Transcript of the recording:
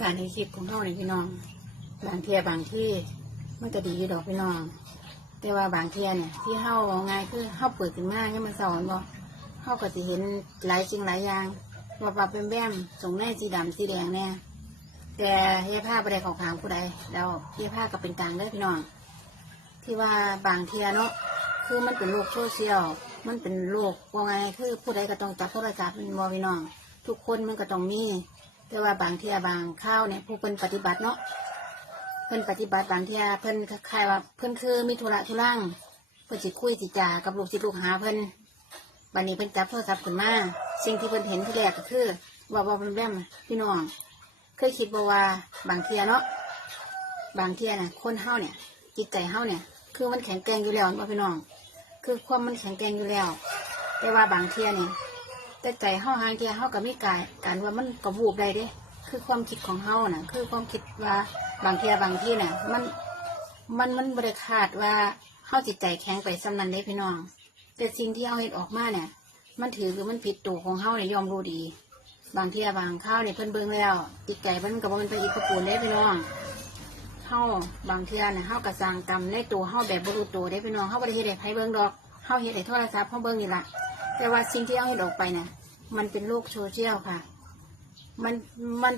การให้คลิปของเขาเนี่ยพี่น้องบางเทียบางที่มันก็ดีอยู่ดอกพี่น้องแต่ว่าบางเทียเนี่ยที่เขาเอาง่ายคือเขาเปิดขึ้นมาเนี่ยมันสอนบอกเขาก็จะเห็นหลายสิ่งหลายอย่างว่าเป็นแบมส่งแน่สีดำสีแดงเนี่ยแต่เฮียผ้าประเดี๋ยวของขางผู้ใดแล้วเฮียผ้าก็เป็นกลางได้พี่น้องที่ว่าบางเทียเนาะคือมันเป็นโลกโซเชียลมันเป็นโลกว่าไงคือผู้ใดก็ต้องจับโทรศัพท์เป็นบอพี่น้องทุกคนมันก็ต้องมีแต่ว่าบางเทียบางข้าวเนี่ยผู้เพิ่นปฏิบัติเนาะเพิ่นปฏิบัติบางเทียเพิ่นคล้ายว่าเพิ่นคือมีธุระทุรังเพิ่นสิคุยสิจากับลูกศิษย์ลูกหาเพิ่นบัดนี้เพิ่นจับโทรศัพท์ขึ้นมาสิ่งที่เพิ่นเห็นที่แรกก็คือว่าเป็นแบมพี่น้องเคยคิดว่าบางเทียเนาะบางเทียเนี่ยคนเฮาเนี่ยจิตใจเฮาเนี่ยคือมันแข็งแกร่งอยู่แล้วว่าพี่น้องคือความมันแข็งแกร่งอยู่แล้วแต่ว่าบางเทียเนี่ยแต่ใจเฮาหางเทียเฮากับมีการว่ามันกระวูบได้เด้คือความคิดของเฮาน่ะคือความคิดว่าบางเทียบางที่น่ะมันบริคาดว่าเฮาจิตใจแข็งไปสำนันได้พี่น้องแต่สิ่งที่เฮาเห็นออกมาเนี่ยมันถือหรือมันผิดตัวของเฮาเนี่ยยอมรู้ดีบางเทียบางข้าวเนี่ยเพิ่นเบิ่งแล้วจิตใจมันก็บ่มันไปอีกกระปูนได้พี่น้องเฮาบางเทียเนี่ยเฮากระสังกรรมในตัวเฮาแบบบ่รู้ตัวได้พี่น้องเฮาบ่ได้เฮ็ดให้ไผเบิ่งดอกเฮาเฮ็ดให้โทรศัพท์เฮาเบิ่งนี่ล่ะแต่ว่าสิ่งที่เฮาเฮ็ดออกไปเนี่ยมันเป็นโลกโซเชียลค่ะมัน